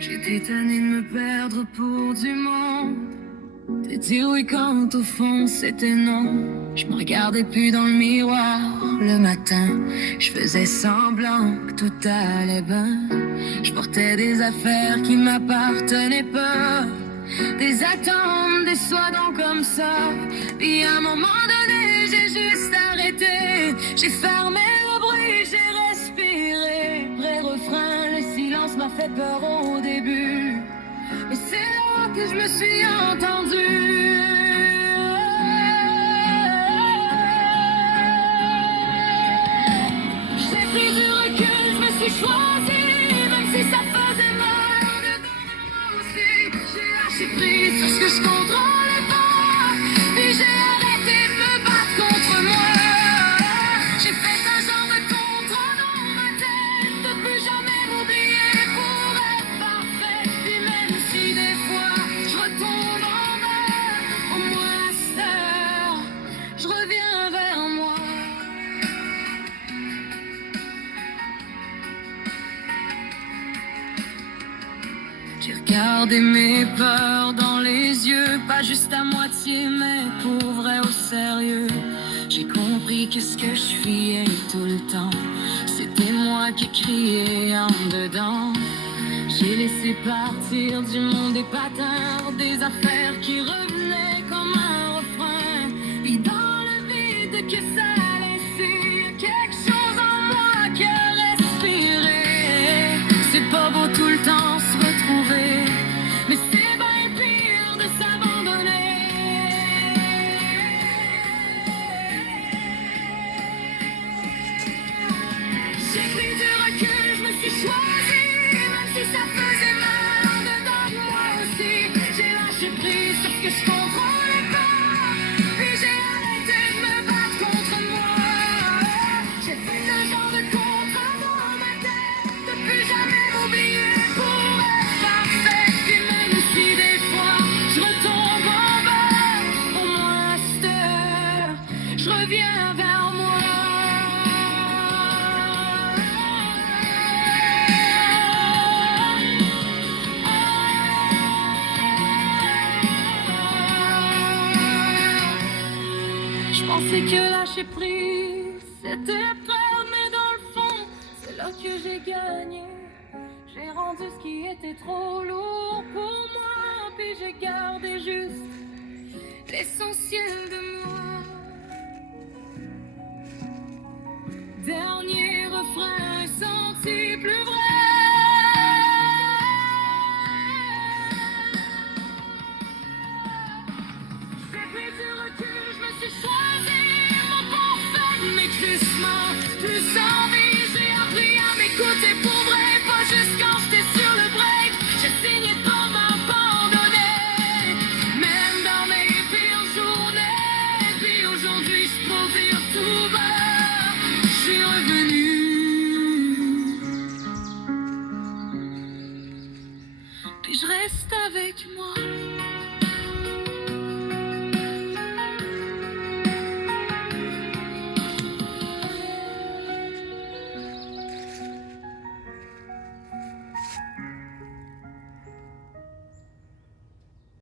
J'étais tannée de me perdre pour du monde, de dire oui quand au fond c'était non. Je me regardais plus dans le miroir le matin, je faisais semblant que tout allait bien. Je portais des affaires qui m'appartenaient pas, des attentes, des soins comme ça. Puis à un moment donné, j'ai juste arrêté. J'ai fermé le bruit, j'ai respiré. Pré-refrain, le silence m'a fait peur au début, mais c'est là que je me suis entendue. J'ai pris du recul, je me suis choisie, même si ça faisait mal en dedans de moi aussi. J'ai lâché prise sur ce que je contrôlais pas, puis j'ai arrêté de me battre contre moi. J'ai fait un genre de contrat dans ma tête, de plus jamais m'oublier pour être parfaite. Puis même si des fois je retombe en bas, au moins à cette heure, je reviens vers moi. J'ai regardé mes peurs dans les yeux, pas juste à moitié, mais pour vrai au sérieux. J'ai compris que ce que je fuyais tout le temps, c'était moi qui criais en dedans. J'ai laissé partir du monde des patins, des affaires qui revenaient comme un refrain. Puis dans le vide que ça a laissé, quelque chose en moi qui a respiré. C'est pas beau tout le temps se retrouver, mais c'est bien pire de s'abandonner. J'ai pris du recul, je me suis choisie, même si ça faisait mal en dedans de moi aussi. J'ai lâché prise sur ce que je contrôlais pas, puis j'ai arrêté de me battre contre moi. J'ai fait un genre de contrat dans ma tête, de plus jamais m'oublier pour être parfaite. Puis même si des fois je retombe en bas, au moins à cette heure, je reviens vers moi. Je pensais que lâcher prise, c'était perdre, mais dans le fond, c'est là que j'ai gagné. J'ai rendu ce qui était trop lourd pour moi, puis j'ai gardé juste l'essentiel de moi.